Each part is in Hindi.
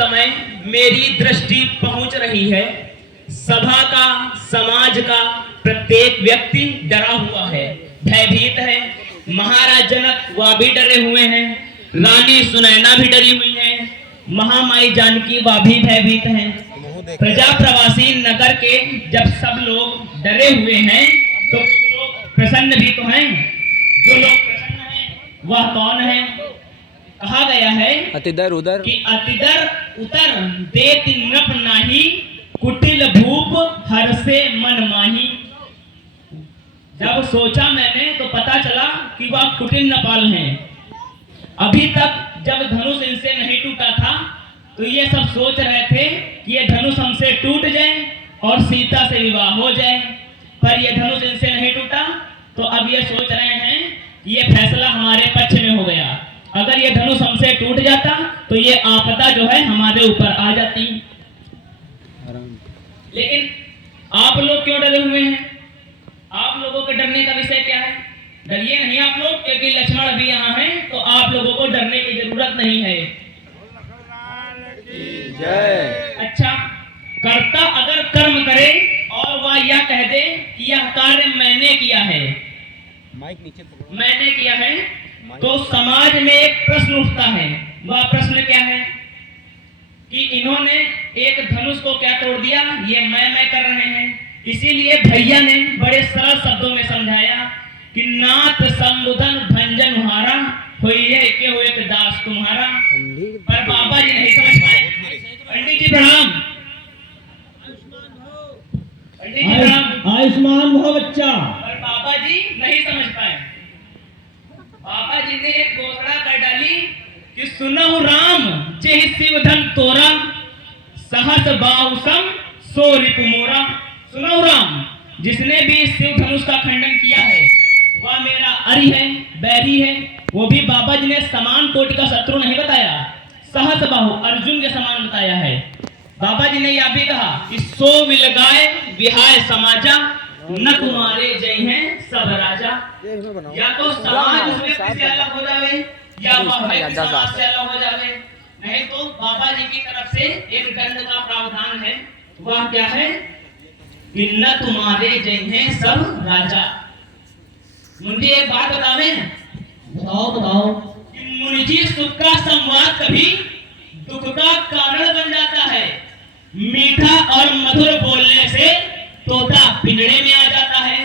समय मेरी दृष्टि पहुंच रही है, सभा का, समाज का प्रत्येक व्यक्ति डरा हुआ है, भयभीत है। महाराज जनक वह भी डरे हुए हैं, रानी सुनैना भी डरी हुई है, महामाई जानकी वह भी भयभीत हैं। प्रजा प्रवासी नगर के जब सब लोग डरे हुए हैं तो कुछ लोग प्रसन्न भी तो हैं। जो लोग प्रसन्न हैं वह कौन है? कहा गया है अतिदर उदर कि अतिदर उतर देत नप नाही, कुटिल भूप हर से मन माही। जब सोचा मैंने तो पता चला कि वह कुटिल नपाल हैं। अभी तक जब धनुष इनसे नहीं टूटा था तो ये सब सोच रहे थे कि ये धनुष हमसे टूट जाए और सीता से विवाह हो जाए, पर ये धनुष इनसे नहीं टूटा तो अब ये सोच रहे हैं कि ये फैसला हमारे पक्ष में हो गया। अगर ये धनुष हमसे टूट जाता तो ये आपदा जो है हमारे ऊपर आ जाती। लेकिन आप लोग क्यों डरे हुए हैं? आप लोगों के डरने का विषय क्या है? डरिए नहीं आप लोग, क्योंकि लक्ष्मण भी यहाँ हैं, तो आप लोगों को डरने की जरूरत नहीं है। अच्छा, कर्ता अगर कर्म करे और वह यह कह दे कि यह कार्य मैंने किया है, मैंने किया है, तो समाज में एक प्रश्न उठता है। वह प्रश्न क्या है कि इन्होंने एक धनुष को क्या तोड़ दिया, ये मैं कर रहे हैं। इसीलिए भैया ने बड़े सरल शब्दों में समझाया कि नाथ संबुधन भंजन हारा होइए के हो एक दास तुम्हारा। पर बाबा जी नहीं समझ पाए। पंडित जी प्रणाम। पंडित जी प्रणाम। आयुष्मान भव बच्चा। पर बाबा जी नहीं समझ पाए। बाबा जी ने एक घोषणा कर डाली कि सुनहु राम जे शिव धन तोरा, सहस बाहुसम सो रिपु मोरा। सुनहु राम, जिसने भी शिव धनुष का खंडन किया है वह मेरा अरि है, बैरी है। वो भी बाबा जी ने समान कोटि का शत्रु नहीं बताया, सहस बाहु अर्जुन के समान बताया है। बाबा जी ने यह भी कहा कि सो विलगाए विहाय समाजा, न तुम्हारे जय हैं सब राजा। या तो समाज उस व्यक्ति से अलग हो जावे या वह व्यक्ति समाज से अलग हो जावे, नहीं तो बाबा जी की तरफ से एक दंड का प्रावधान है। वह क्या है कि न तुम्हारे जय हैं सब राजा। मुझे एक बात बतावे, बताओ कि मुनि जी सुख का संवाद कभी दुख का कारण बन जाता है। मीठा और मधुर बोलने से तोता पिंजड़े में आ जाता है,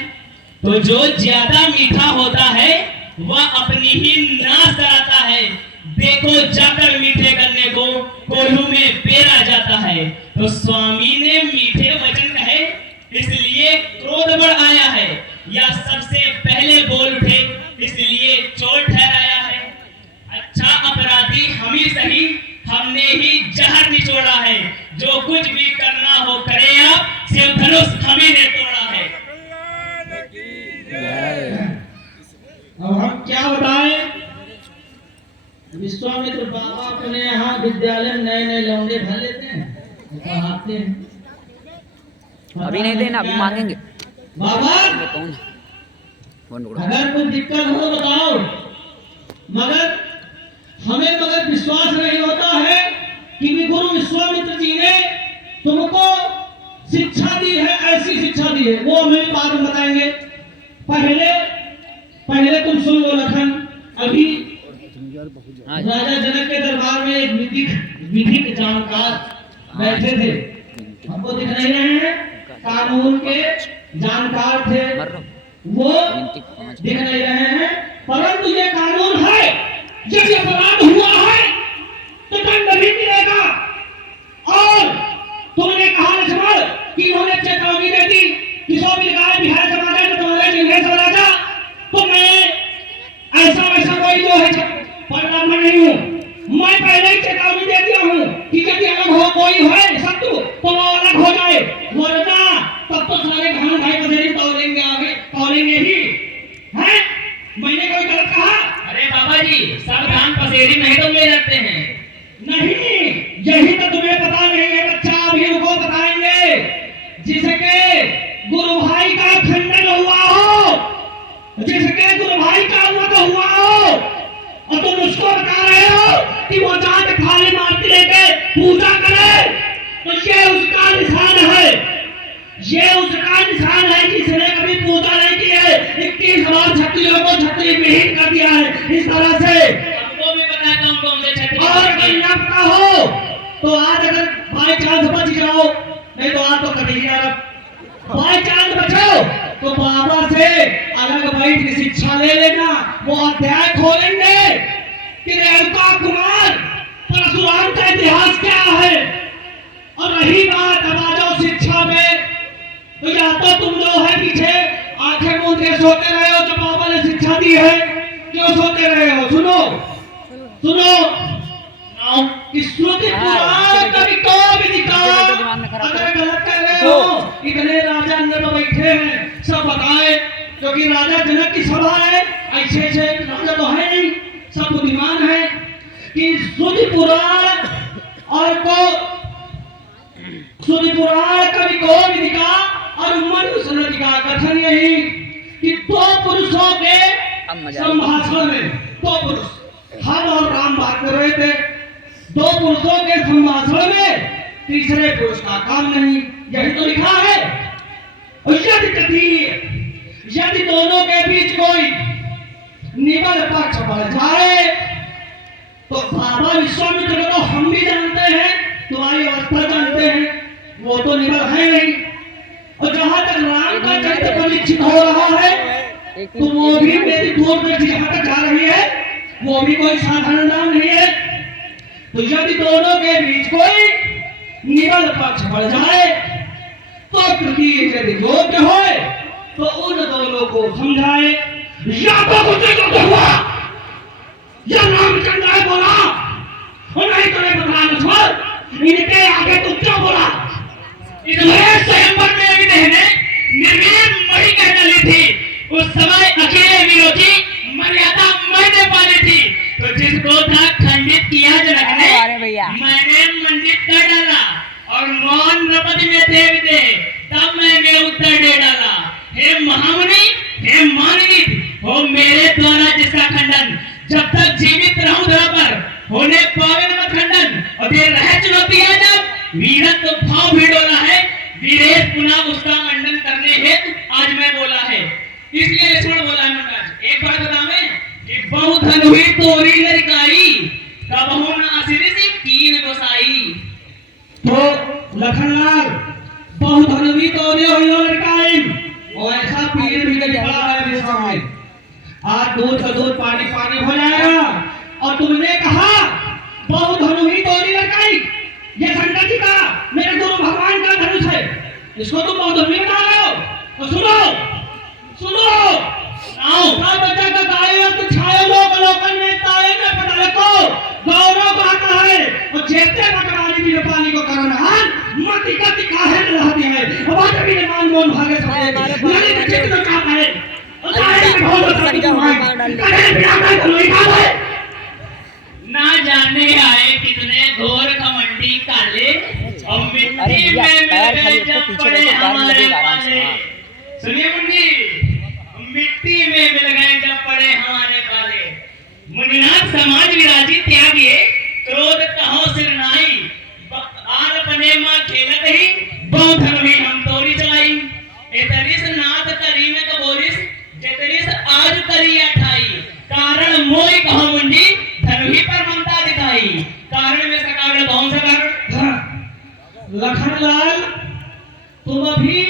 तो जो ज्यादा मीठा होता है वह अपनी ही नाश कराता है। देखो जाकर मीठे करने को कोल्हू में पेरा जाता है। तो स्वामी ने मीठे वचन कहे, इसलिए क्रोध बढ़ आया है, या सबसे पहले बोल उठे इसलिए चोट ठहराया है। अच्छा अपराधी हम ही सही, हमने ही जहर निचोड़ा है। जो कुछ भी करना हो करे आप, शिव धनुष हम ही ने तोड़ा है। अब हम क्या बताएं? विश्वामित्र बाबा अपने यहाँ विद्यालय नए लौंडे भर लेते हैं, पढ़ाते हैं। अभी नहीं देना, अभी मांगेंगे। बाबा अगर कोई दिक्कत हो बताओ, मगर हमें विश्वास नहीं होता है कि गुरु विश्वामित्र जी ने तुमको शिक्षा दी है, ऐसी शिक्षा दी है। वो हमें बाद में बताएंगे। पहले तुम सुन लो लखन। अभी राजा जनक के दरबार में एक विधिक जानकार बैठे थे, हमको दिख नहीं रहे हैं, कानून के जानकार थे, वो दिख नहीं रहे हैं। परंतु ये कानून है, जब ये अपराध हुआ है तो दंड भी मिलेगा। और तुमने कहा लक्ष्मण कि इन्होंने चेतावनी दे दी कि सो मिलगाए बिहार समाजा तो तुम्हारे जिन्हें सब राजा। तो मैं ऐसा कोई जो है परब्राह्मण नहीं हूँ। मैं पहले ही चेतावनी दे दिया हूँ कि यदि अलग हो कोई है शत्रु तो वो अलग हो जाए, वरना तब तो सारे घान भाई बसेरी तौलेंगे ही। हैं? मैंने कोई गलत कहा? अरे बाबा जी, सब धान पसेरी नहीं पूजा करे तो ये उसका निशान है, ये उसका निशान है जिसने कभी पूजा नहीं की है। 21,000 क्षत्रियों को क्षत्रिय विहीन कर दिया है इस तरह से। हमको भी पता है कौन से क्षत्रिय। और अगर न पता हो तो आज अगर बाई चांस बच जाओ, नहीं तो आप तो कभी बाई चांस बचो तो बाबा से अलग बैठ के शिक्षा ले लेना। वो अध्याय खोलेंगे कि रेणुका कुमार परशुराम का इतिहास क्या है। और रही बात अब आ जाओ शिक्षा में, तो या तो तुम जो है पीछे आंखें मूंद के सोते रहे हो जो बाबा ने शिक्षा दी है, क्यों सोते रहे हो? सुनो सुनो कि श्रुति पुराण कभी को भी दिखा, अगर गलत कर रहे हो इतने राजा अंदर में बैठे हैं सब बताए, क्योंकि राजा जनक की सभा है, ऐसे ऐसे राजा तो है नहीं, सब बुद्धिमान है कि श्रुति पुराण और को श्रुति पुराण कभी को भी दिखा और मनुष्य का कथन यही कि दो पुरुषों के संभाषण में, दो पुरुष हम और राम बात कर रहे थे, दो पुरुषों के संभाषण में तीसरे पुरुष का काम नहीं, यही तो लिखा है। और यदि दोनों के बीच कोई निबल पक्ष बढ़ जाए तो बाबा विश्वामित्र को तो हम भी जानते हैं, तुम्हारी अवस्था जानते हैं, वो तो निबल है नहीं। और जहां तक राम का चरित्र परिचित हो रहा है तो वो भी मेरी दूर में जहां तक जा रही है वो भी कोई साधारण नाम नहीं है। तो यदि दोनों के बीच कोई निबल पक्ष बढ़ जाए तो तृतीय यदि योग्य हो तो उन दोनों को समझाए, या तो कुछ हुआ या रामचंद्र ने बोला और नहीं तो नहीं बता छोड़, इनके आगे तू क्यों बोला? इसलिए स्वयंवर में भी ने निर्वीर मणि कह डाली थी, उस समय अकेले विरोधी मर्यादा मैंने पाली थी, तो जिसको था खंडित किया जनक ने मैंने मंडित कर डाला और मौन नृपति में थे विदे, तब मैंने उत्तर दे डाला, हे महामुनि हे माननीय हो मेरे द्वारा जिसका खंडन जब तक जीवित रहूं धरा पर होने पावे न खंडन, और ये रह चुनौती है जब वीरत्व भाव भी डोला है, वीरेश पुनः उसका मंडन करने हेतु आज मैं बोला है। इसलिए लक्ष्मण बोला है महाराज, एक बात बता मैं कि बहुत धन हुई तोरी लड़काई कबहू न आसिरी से कीन गोसाई। तो लखनलाल बहुत धन हुई तोरी हुई लड़काई, और ऐसा पीर भी निकला है विश्व में, आज दूध का दूध पानी पानी हो जाएगा। और तुमने कहा बहुत धन हुई तोरी लड़काई, ये शंकर जी का मेरे गुरु भगवान का धनुष है, इसको तुम बहुत धन बता रहे हो। तो सुनो सुनो आओ बच्चा का गाय तो छायो लोग लोकन में ताए में पता को गौरव गाता है, और जेते बकरानी भी पानी को करनहान मति गति काहे न रहती है, और आज भी मान मोन भागे सब मेरे बच्चे को चाहता है और ताए में बहुत सारी कहे बिना मैं तो नहीं खा है। ना जाने आए कितने घोर घमंडी काले और मिट्टी में मिल जब पड़े हमारे पाले। सुनिए मुंडी, मिट्टी में मिल गए जब पड़े हमारे पाले, मुनिनाथ समाज विराजी त्यागिए क्रोध कहो सिर नाई, आर पने मां खेलत ही बहुत धन ही हम तोरी चलाई, एतरिस नाथ करी में कबोरिस जेतरिस आज करी अठाई, कारण मोई कहो मुंडी धन ही पर ममता दिखाई, कारण में सकाल कौन सा कारण? लखनलाल तुम अभी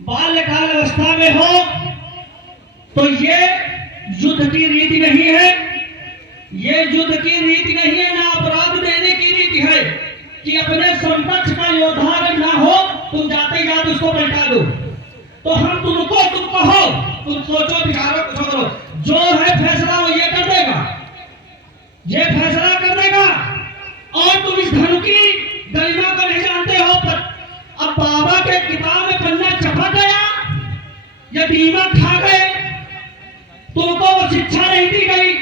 बाल्यकाल अवस्था में हो, तो ये युद्ध की रीति नहीं है, ये युद्ध की रीति नहीं है, ना अपराध देने की रीति है कि अपने समकक्ष का योद्धा अगर ना हो तुम जाते जाते उसको बैठा दो। तो हम तुम कहो, तुम सोचो विचारो कुछ करो, जो है फैसला वो ये कर देगा, ये फैसला कर देगा। और तुम इस धनु की गरिमा को नहीं जानते हो, पर अब बाबा के किताब में पन्ना चपा गया या दीमक खा गए, तुमको वो शिक्षा नहीं दी गई,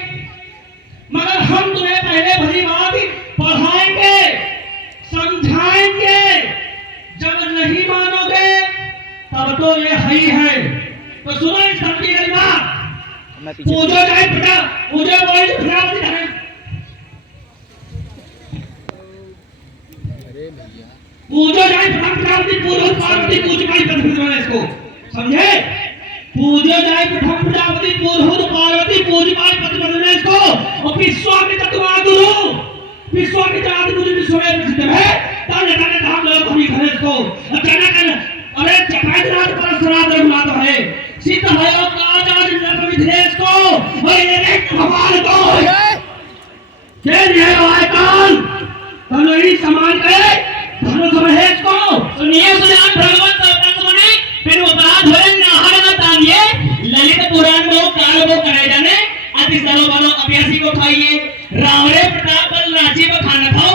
मगर हम तुम्हें पहले भली बात पढ़ाएंगे समझाएंगे, जब नहीं मानोगे तब तो ये ही है। तो सुनो इस धन की गरिमा, पूजो चाहे पिता पूजो बोले पूजो जाए प्रथम प्रजापति पूजो पार्वती पूज पाई प्रतिष्ठा इसको समझे। पूजो जाए प्रथम प्रजापति पूजो पार्वती पूज पाई प्रतिष्ठा इसको। और विश्वामित्र तुम्हारा विश्वामित्र आदि मुझे विश्व में प्रसिद्ध है। ताने ताने धाम लोग भरी भरे इसको अचानक अरे चक्रराज पर सराद रघुनाथ है सीता है और काज आज नर विधेश को और ये भगवान को ये है आयकाल तनो ही समान करे धर्म समहेश को सुनिए सुजान भगवान सौतंग मुनि फिर अपराध होए नाहर न तानिए ललित पुराण को काल को करे जाने अति सरो बनो अभ्यासी को खाइए रावणे प्रताप बल राजी को खाना खाओ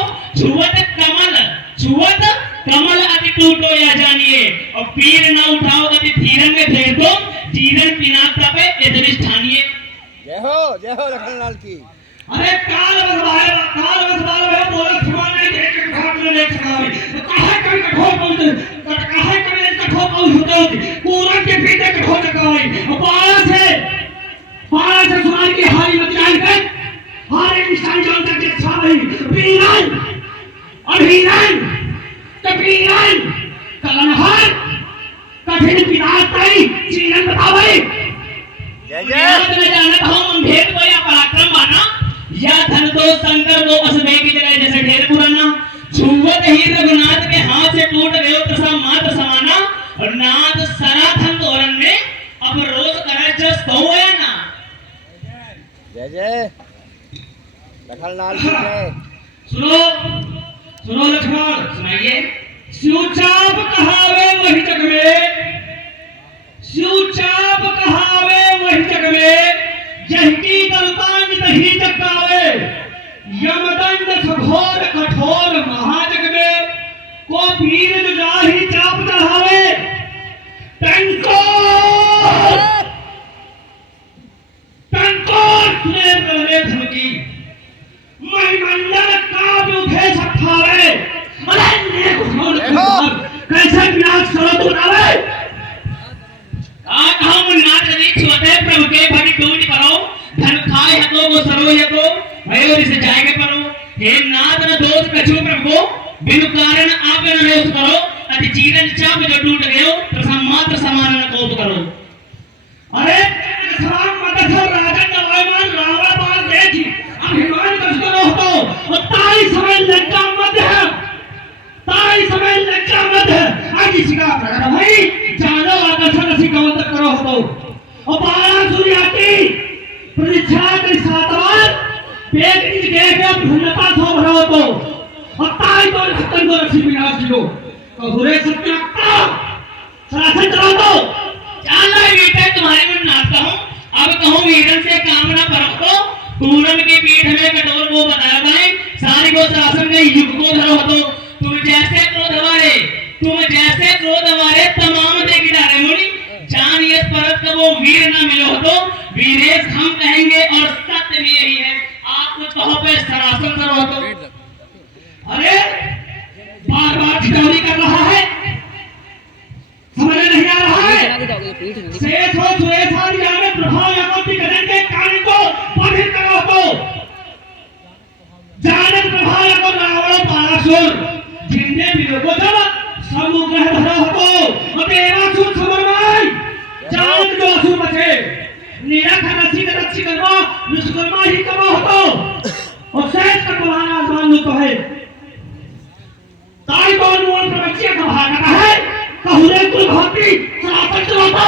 छुवत कमल अति टूटो या जानिए और पीर न उठाओ अति धीरन में फेर दो जीवन पिनाक तपे यदनिष्ठानिए। जय हो लखनलाल की। अरे काल बसवाए बोला सुमान नहीं देख के घाट में देख सकावे काहे कभी कठोर बोलते काहे कभी कठोर बोल होते पूरन के पीछे कठोर चकावे पारा से सुमान की हारी मत जान कर हारे निशान जान तक के छावे पीरन अभिनन कपीरन कलनहर कठिन पिनाकई जीवन बतावे जय जय मैं जानता हूं भेद को या पराक्रम माना या धन को शंकर को असबे की जगह जैसे ढेर पुराना छुवत ही रघुनाथ के हाथ से टूट गयो तसा मात समाना और नाथ सराथन तोरण में अब रोज करे जस तो है ना। जय जय लखनलाल की जय। सुनो लक्ष्मण सुनाइए। शिवचाप कहावे वही जग में शिवचाप कहावे वही जग में जहकी दलतान नहीं जगावे यमदंड सघोर कठोर महाजग में को वीर जो जाहि चाप चढ़ावे टंको सुने पहले धमकी महिमंडल काव्य उठे सठावे अरे कैसे विनाश करो तू नावे हम नाथ नहीं छोटे प्रभु के भरी टूट करो धन खाए हतो वो सरो हतो मयूर से जाएगे परो हे नाथ न दोष कछु प्रभु को बिनु कारण आप न रोष करो अति जीवन चाप जो टूट गयो प्रसम मात्र समान न कोप करो। अरे समान मत सब राजन नवायमान रावण पास देखी अभिमान कष्ट न होतो और ताई समय लज्जा मत है ताई समय लज्जा मत है आज इसका प्रकट भाई जानो आकर्षण से कवत करो होतो और बारा सूर्याती प्रतीक्षा के सातवार पेट की जगह पे भिन्नता थो भरा होतो और ताई तो खत्म को रखी विनाश लो तो हुरे सत्य का सरासन चला दो जानना बेटा तुम्हारे मन नाचता हूँ अब कहूँ वीरन से काम ना परखो पूरन के पीठ में कठोर को बताया भाई सारी को शासन के युग को धरो तो तुम जैसे क्रोध हमारे तमाम देखी डारे मुनि जान ये परत का वो वीर ना मिलो तो वीरेश हम कहेंगे और सत्य भी यही है आप कुछ कहो पे सरासन करो तो अरे बार ठिठौली कर रहा है समझ नहीं आ रहा है शेष हो सुरेश आदि में प्रभाव याकों की गजन के कार्य को बाधित करो तो जानक प्रभाव याकों रावण पारासुर जिनने विरोध को जब समुद्र भरा हो तो देवासुर समरवाई जानक जो असुर बचे निराखा रसी का रक्षी करवा विश्वकर्मा ही कमा हो और शेष का कमाना आसमान में तो है ताई कौन मोल प्रवक्ष्य का भागता है कहुरे कुल भाती सनातन चलाता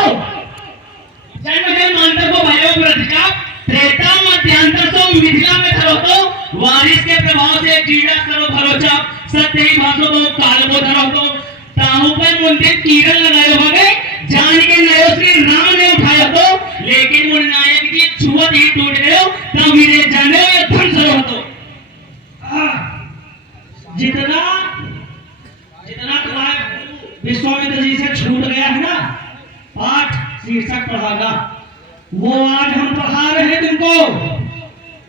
जन्म जन्म अंतर को भयो प्रतिचाप त्रेता मध्यांतर तो मिथिला में धरो तो वारिस के प्रभाव से जीड़ा करो भरोचाप सत्य ही भाषो को काल को धरो तो ताहु पर मुंडे किरण लगाए हो गए जान के नयो श्री राम ने उठाया तो लेकिन मुन नायक जी छुवत ही टूट गयो तब वीरे जाने ये धन सरो तो जितना तुम्हारे विश्वामित्र जी से छूट गया है ना पाठ शीर्षक पढ़ागा वो आज हम पढ़ा रहे हैं तुमको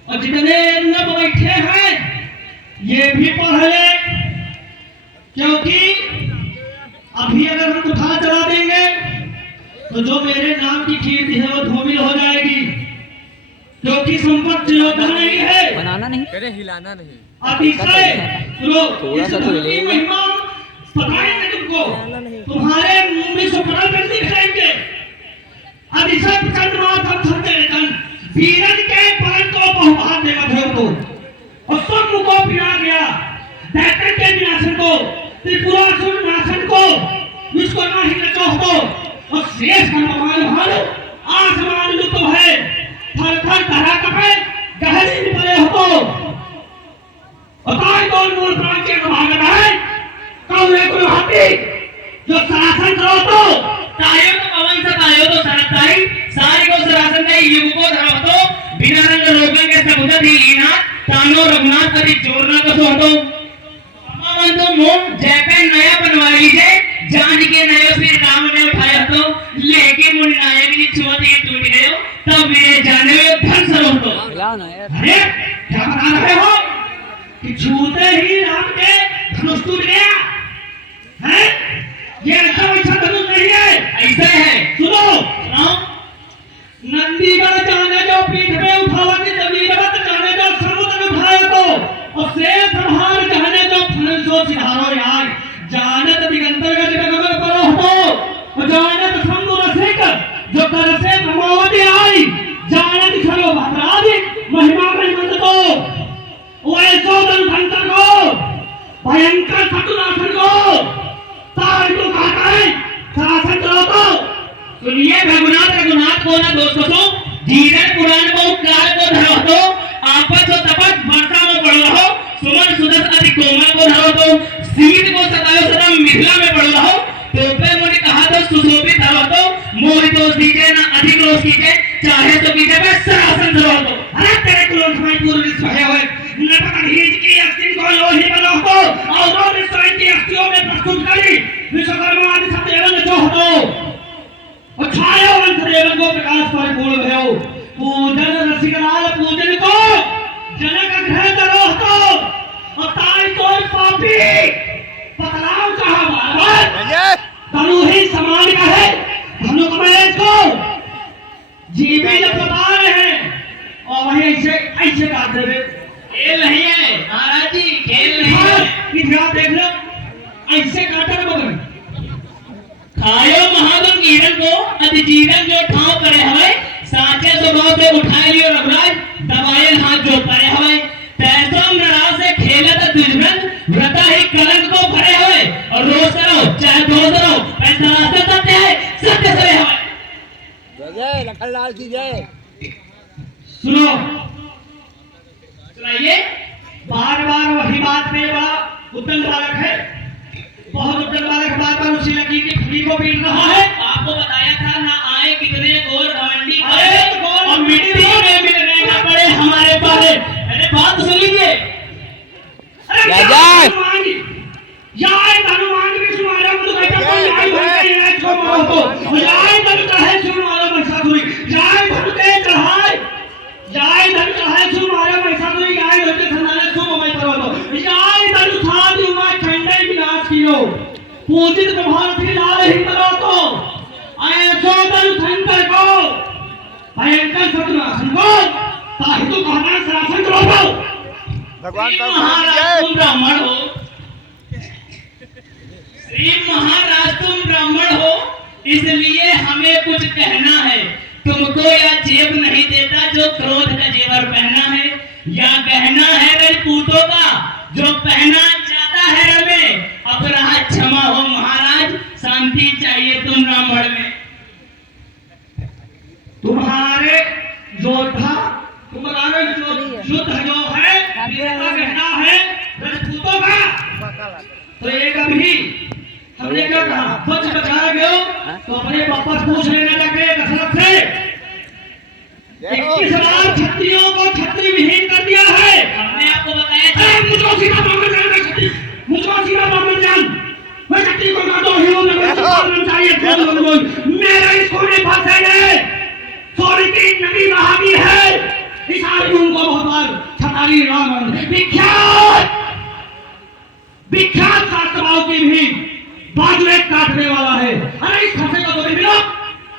और जितने नब बैठे हैं ये भी पढ़ ले क्योंकि अभी अगर हम उठा चला देंगे तो जो मेरे नाम की कीर्ति है वो धूमिल हो जाएगी क्योंकि संपत्ति योद्धा नहीं है, बनाना नहीं, अरे हिलाना नहीं। अतिशय थोड़ा सा तो ले। महिमा बताएंगे तुमको, तुम्हारे मुंह में सुपड़ा कर दिखाएंगे। अतिशय प्रचंड माधव धरते वीरन के पवन को बहुभाग देगा भैरव को, और सब मुख को पिला गया दैत्य के विनाशन को, त्रिपुरासुर नाशन को, जिसको ना ही नचो हो, और शेष भगवान भानु आसमान लुप्त है, थर थर धरा कपे गहरी में पड़े हो, और ताई कौन मूल प्राण के भागत है, कौन है कोई हाथी जो शासन करो तो तायो तो पवन से तायो तो सरताई सारी को सरासन नहीं युग को धरा तो बिना रंग रोगन के सबुदत ही लीना तानो रघुनाथ कभी जोड़ना कसो हटो अमन तो मुंह जैपे नया बनवा लीजिए जान के नयो श्री राम ने उठाया तो लेकिन मुन नायक की छुअत ही टूट गयो तब मेरे जाने में धन सरो तो लाओ ना यार। अरे क्या बता रहे हो कि छूते ही राम के धनुष टूट गया है? ये ऐसा वैसा धनुष नहीं है, ऐसा है सुनो सुनाओ नंदीगढ़ जाने जो पीठ पे उठावा की जमीरत जाने जो समुद्र में उठाए तो, और शेष संहार जाने जो फन सो सिधारो यार, जानत दिगंतर का जगमग परो हो, और जानत शंभु रसिक जो कर से ब्रह्मावती आई, जानत छलो भद्रादि महिमा में मंद तो, वैसो दल धंतर को भयंकर शत्रुनाशन को तार को कहता है शासन करो तो। सुनिए रघुनाथ रघुनाथ को ना दोस्तों तो धीरज पुराण को काल को धरो तो आपस और तपस वर्षा में पड़ रहो सुमन सुदस अति कोमल को धरो तो शीत को सतायो सदा मिथिला में पड़ रहो तोपे मुनि कहा तो सुशोभित धरो तो मोहि दोष दीजिए ना अधिक रोष कीजिए चाहे तो कीजिए बस सरासन धरो तो। अरे तेरे क्रोध में पूर्व विश्व है हुए नटक हीज की अस्थिन को लोही बनो तो और रोज स्वयं की अस्थियों में प्रस्तुत करी विश्वकर्मा आदि सत्यवन जो हो और छाया वंश देवन को प्रकाश परिपूर्ण भयो पूजन रसिकलाल पूजन को जनक ग्रह करो तो और ताई तो पापी पतलाव कहा बार धनु ही समान का है धनुक में को जीवी जब बता रहे हैं और वही ऐसे ऐसे काट देवे खेल नहीं है महाराज जी खेल नहीं है इतिहास देख लो ऐसे काटे मगर खायो महादन कीरन को अति जीवन जो ठाव करे हवे साचे स्वभाव से उठाए लियो रघुराज दबाए हाथ जो परे हवे तैसो नरा से खेलत दुश्मन व्रता ही कलंक को भरे हवे और रोज करो चाहे दोष करो पैसा रास्ते सत्य है सत्य से हवे जय लखनलाल की जय। सुनो सुनाइए बार बार वही बात पे बड़ा उद्दंड बालक है बहुत उद्दंड बालक बार बार उसी लगी की फली को पीट रहा है। आपको बताया था ना आए कितने गोर घमंडी अरे गोर और मिट्टी में मिलने का पड़े हमारे पाले अरे बात तो सुन लीजिए अरे जय। याय धनुमान भी सुमारा मुझे कहता कोई याय भरते हैं छो मारो तो याय धनु कहे सुन मारो महिषासुरी याय धनु के चढ़ाए याय धनु कहे सुन मारो महिषासुरी याय होते खंडाने सो मैं करो तो याय धनु साधु मैं खंडे विनाश कियो पूजित प्रभाव थी लाल ही करो तो आए सो धनु धनकर को भयंकर शत्रुनाशन को ताहि तो कहना शासन करो तो भगवान का महाराज तुम ब्राह्मण हो श्री महाराज तुम ब्राह्मण हो इसलिए हमें कुछ कहना है तुमको या जेब नहीं देता जो क्रोध का जेवर पहना है या गहना है रजपूतों का जो पहना जाता है रवे अपराध क्षमा हो महाराज शांति चाहिए तुम ब्राह्मण में तुम्हारे योद्धा तुम्हारे युद्ध जो है इसका कहना है रजपूतों का तो एक अभी हमने क्या कहा बच बचा गए तो अपने वापस पूछ लेने लगे दशरथ से 21,000 क्षत्रियों को क्षत्रिय विहीन कर दिया है। हमने आपको बताया था मुझको सीधा ब्राह्मण जान मैं क्षत्रिय मुझको सीधा ब्राह्मण जान मैं क्षत्रिय को काटो हिंदू में मुझे ब्राह्मण चाहिए मेरे इस कोने फंसेंगे सोने की नदी बहावी है इस आदमी को बहुत बार छताली रावण विख्यात शास्त्रभाव की भी बाजू एक काटने वाला है। अरे इस फंसे को तो भी मिलो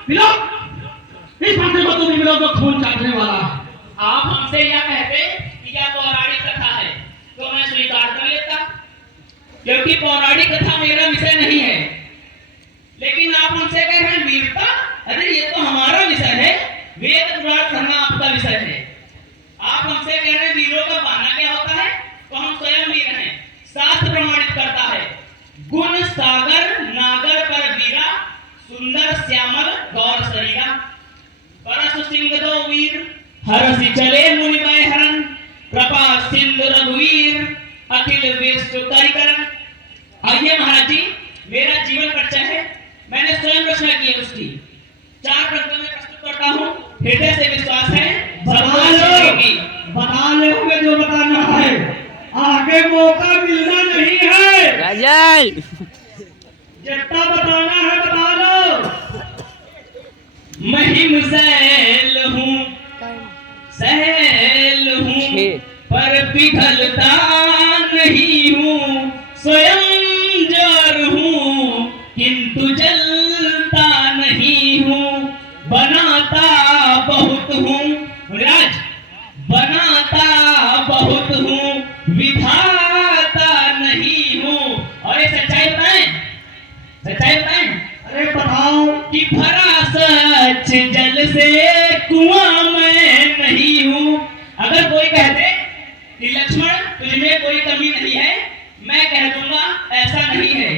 मिलो इस फंसे को तो भी मिलो तो खून चाटने वाला आप हमसे यह कहते कि यह पौराणिक कथा है तो मैं स्वीकार कर लेता, क्योंकि पौराणिक कथा मेरा विषय नहीं है। लेकिन आप हमसे कह रहे हैं वीरता, अरे ये तो हमारा विषय है, वेद पुराण पढ़ना आपका विषय है। आप हमसे कह रहे हैं वीरों का बहाना क्या होता है, तो हम स्वयं वीर हैं। शास्त्र प्रमाणित करता है, गुण सागर नागर पर वीरा, सुंदर श्यामल गौर शरीरा, परशु सिंह दो वीर, हरसि चले मुनि मय हरन, कृपा सिंधु रघुवीर, अखिल विश्व करिकरन। आइए महाराज जी, मेरा जीवन परिचय है, मैंने स्वयं रचना की है उसकी। 4 पंक्तियों में प्रस्तुत करता हूँ, हृदय से विश्वास है बता ले हमें जो बताना है, आगे मौका मिलना नहीं है। गजल जितना बताना है बता लो। महिम सैल हूँ पर पिघलता नहीं हूँ, स्वयं जर हूँ किंतु जलता नहीं हूँ, बनाता बहुत हूँ राज, बनाता बहुत हूँ विधाता नहीं हूँ। और ये सच्चाई बताएं, सच्चाई बताएं। अरे बताओ कि भरा सच जल से कुआं मैं नहीं हूँ। अगर कोई कह दे कि लक्ष्मण तुझमें कोई कमी नहीं है, मैं कह दूंगा ऐसा नहीं है।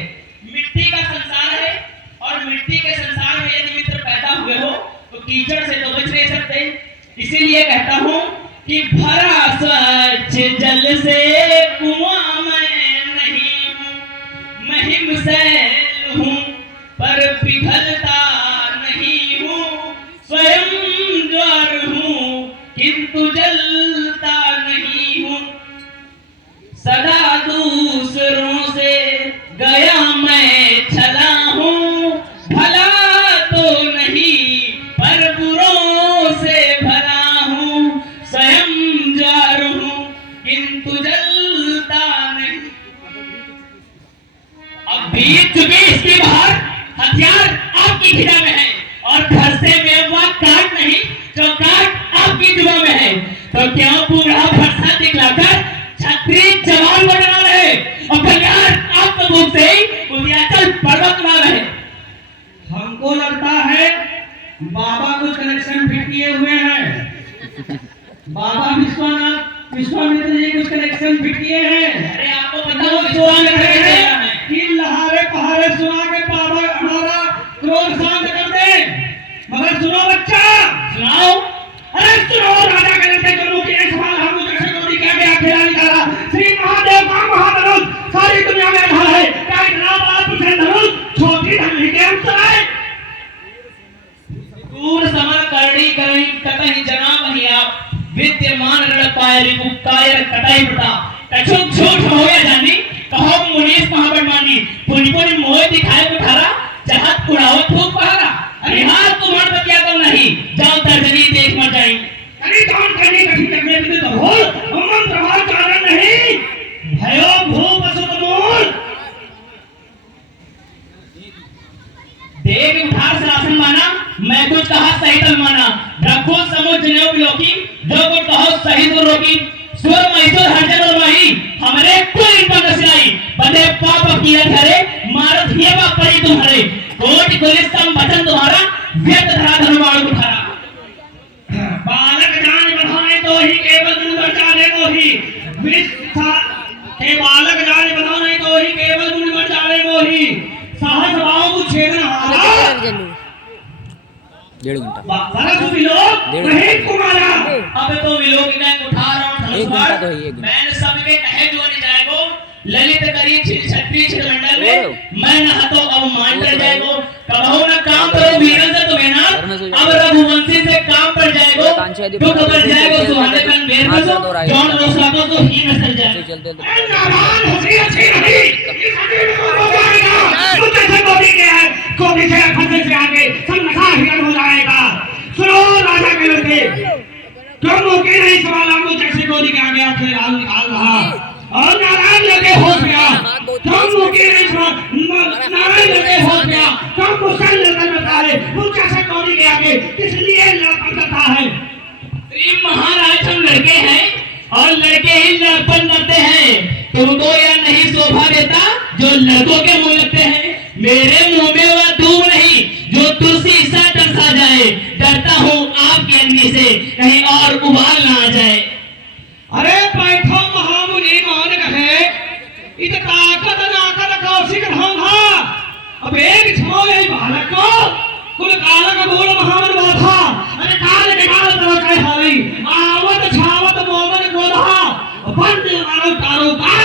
मिट्टी का संसार है और मिट्टी के संसार में यदि मित्र पैदा हुए हो तो कीचड़ से तो बच नहीं सकते। इसीलिए कहता हूँ कि भरा सच जल से कुआं मैं नहीं हूँ, महिम सैल हूँ पर पिघलता नहीं हूँ, स्वयं ज्वार हूँ किंतु जलता नहीं हूँ, सदा दूसरों से गया मैं छला हूँ, भला तो नहीं पर बुरों से भला हूँ, स्वयं जार हूँ किंतु जलता नहीं। अब बीत चुकी इसकी बाहर, हथियार आपकी खिजा में है और घर से मेवा काट नहीं जो काट आपकी जुबा में है, तो क्यों पूरा भरसा दिखलाकर छत्री जवान बनना रहे और कल्याण आपको मुख से ही उद्याचल पर्वत ना रहे। हमको लगता है बाबा कुछ कनेक्शन फिट किए हुए हैं, बाबा विश्वामित्र जी कुछ कनेक्शन फिट किए हैं। अरे आपको पता हो विश्वामित्र कैसे है कि लहारे पहाड़े सुना के बाबा हमारा क्रोध शांत कर दे, मगर सुनो बच्चा, सुनाओ। अरे सुनो, राजा के लड़के जम्मू के सवाल हम जैसे गोदी क्या गया खेला निकाला, श्री महादेव का महाधनुष सारी दुनिया में रहा है, क्या इतना बड़ा पीछे धनुष छोटी धनुष के हम चलाए। दूर समर करड़ी करही कतहि जना वही आप, विद्यमान रण पाए रिपु कायर कटाई बता, कछु झूठ हो या जानी कहो मुनीस महाबलवानी, पुनि पुनि मोह दिखाए बुठारा, चाहत उड़ावत खूब पहारा। अरे हाथ तुम्हार बतिया तो नहीं, जाओ तर्जनी देख मर जाई। अरे कौन करने कठी करने भी तो हो, हम प्रभाव कारण नहीं, भयो भूप असुत मूल। देव उठार शासन माना, मैं कुछ कहा सही तल माना, रखो समझ जनेऊ बिलोकी, जो कुछ कहो सही तो रोकी, स्वर मैसोर हरजन और माही, हमरे कोई इनका नसिलाई, बदे पाप किया धरे, मारत हियवा परी तुम्हारे, कोटि कुलिस्तम भजन तुम्हारा, व्यक्त धरा धनुवाण उठारा। बालक जान बढ़ाने तो ही केवल गुण बचाने को ही, के बालक जान बढ़ाने तो ही केवल गुण बचाने को ही, साहस भाव को छेदना हारा। 1.5 घंटा परंतु विलोक नहीं कुमारा। अब तो विलोक का उठार और 1 घंटा तो ही 1 घंटा। मैंने सबके कहे जो नहीं जाएगो, ललित करी छत्री छिलमंडल में, मैं न हतो अब मान कर जाएगो, कबहु न काम करो वीरन से तुम्हें ना, अब रघुवंशी से काम पड़ जाएगो, दुख बढ़ जाएगो सुहाने कन वेर में सो, जौन रोसा तो ही न चल जाए। नारायण हंसी अच्छी नहीं, इस हंसी को हो जाएगा, तू जैसे गोदी के है, गोदी से फंसे से आगे सब नशा हिरण हो जाएगा। सुनो राजा के लड़के, तुम मौके नहीं सवाल आपको जैसे गोदी के आगे आके लाल निकाल रहा, और नारायण लगे हो गया, तुम मौके नहीं सवाल, नारायण लगे हो गया, तुम मुश्किल लड़कर बता रहे, वो जैसे गोदी के आगे किस लिए लड़ करता है। श्री महाराज जो लड़कों के मुंह लगते हैं, मेरे मुंह में वह धूप नहीं जो तुलसी सा तरसा जाए। डरता हूँ आपकी अग्नि से कहीं और उबाल ना आ जाए। अरे बैठो महामुनि मौन कहे, इत ताकत नाकत कौशिक ढोंगा। अब एक छो यही बालक को कुल कालक बोल महामन बाधा। अरे काल निकाल तो कह हाली आवत छावत मोमन गोधा। बंद मारो तारो का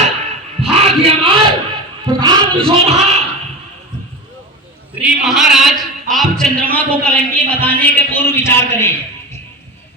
भाग्य मार प्रताप शोभा। श्री महाराज, आप चंद्रमा को कलंकी बताने के पूर्व विचार करें।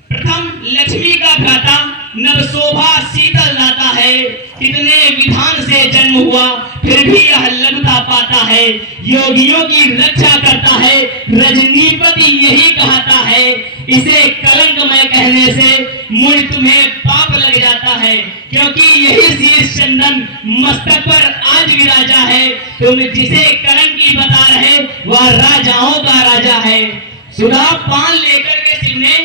प्रथम लक्ष्मी का भ्राता नव शोभा शीतल दाता है। कितने विधान से जन्म हुआ फिर भी यह लघुता पाता है। योगियों की रक्षा करता है, रजनीपति यही कहता है। इसे कलंकमय कहने से मुझ तुम्हें पाप लग जाता है, क्योंकि यही शीर्ष चंदन मस्तक पर आज विराजा है। तुम जिसे कलंकी बता रहे वह राजाओं का राजा है। सुधा पान लेकर के शिव ने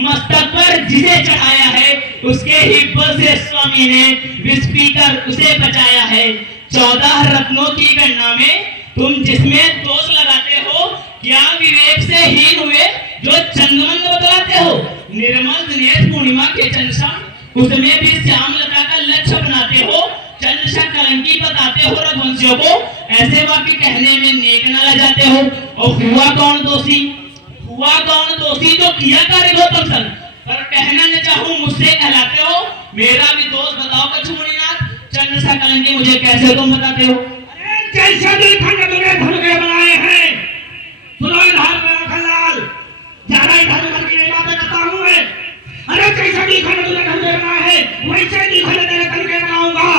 मस्तक पर जिसे चढ़ाया है, उसके ही बल से स्वामी ने विष पीकर उसे बचाया है। 14 रत्नों की गणना में तुम जिसमें दोष लगाते हो, क्या विवेक से हीन हुए जो चंद्रमंद बतलाते हो। निर्मल दिनेश पूर्णिमा के चंद्रशाम उसमें भी श्यामलता का लक्ष्य बनाते हो। चंद्रशा कलंकी बताते हो रघुवंशियों को। ऐसे वाक्य कहने में नेक न रह जाते हो। और हुआ कौन दोषी? हुआ कौन दोषी जो किया कार्य गौतम सन पर कहना न चाहूं मुझसे कहलाते हो। मेरा भी दोष बताओ कछुमुनिनाथ, चंद्रशा कलंकी मुझे कैसे तुम बताते हो? कैसे दिलखंड तुमने धन के बनाए हैं। सुनो इधर खलाल, ज्यादा इधर उधर की बातें करता हूं मैं। अरे कैसे दिलखंड तुमने धन के बनाए हैं, वैसे दिलखंड तेरे धन के बनाऊंगा।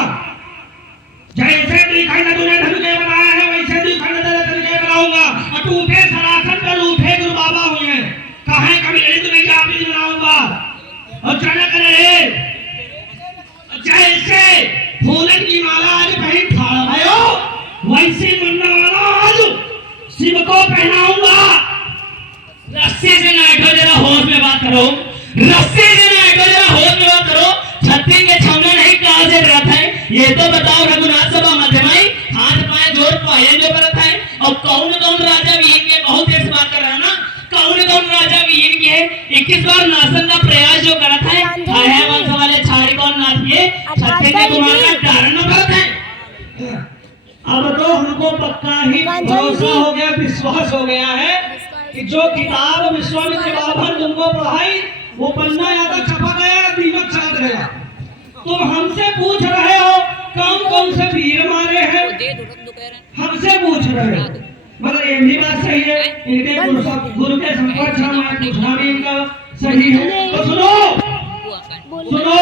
जैसे दिलखंड तुमने धन के बनाया है, वैसे दिलखंड तेरे धन के बनाऊंगा। अटूटे सरासन पर रूठे गुरु बाबा हुए, कहे कभी ललित में जाति बनाऊंगा। और चनक रहे जैसे फूलन की माला आज कहीं ठाड़ा भयो, वैसे मुंडा वाला आज शिव को पहनाऊंगा। रस्सी से ना हटो, जरा होश में बात करो। रस्सी से ना हटो, जरा होश में बात करो। छत्ती के छावना नहीं कहां से रथ है, ये तो बताओ रघुनाथ सभा मध्यमाई। हाथ पाए जोर पाए जो करत है। और कौन कौन राजा वीर के, बहुत देर से बात कर रहा है ना, कौन कौन राजा वीर के 21 बार नाशन का प्रयास जो करत है। है वंश वाले छाड़ी कौन नाथ किए, छत्ती के कुमार का कारण न करत है। अब तो हमको पक्का ही भरोसा हो गया, विश्वास हो गया है कि जो किताब विश्वामित्र बाबा ने तुमको पढ़ाई वो पन्ना या तो छपा गया, दीमक चाट गया। तुम हमसे पूछ रहे हो कौन कौन से वीर मारे हैं, हमसे पूछ रहे हो। मगर ये भी बात सही है, इनके गुरु के संपर्क में पूछना भी इनका सही है। तो सुनो सुनो,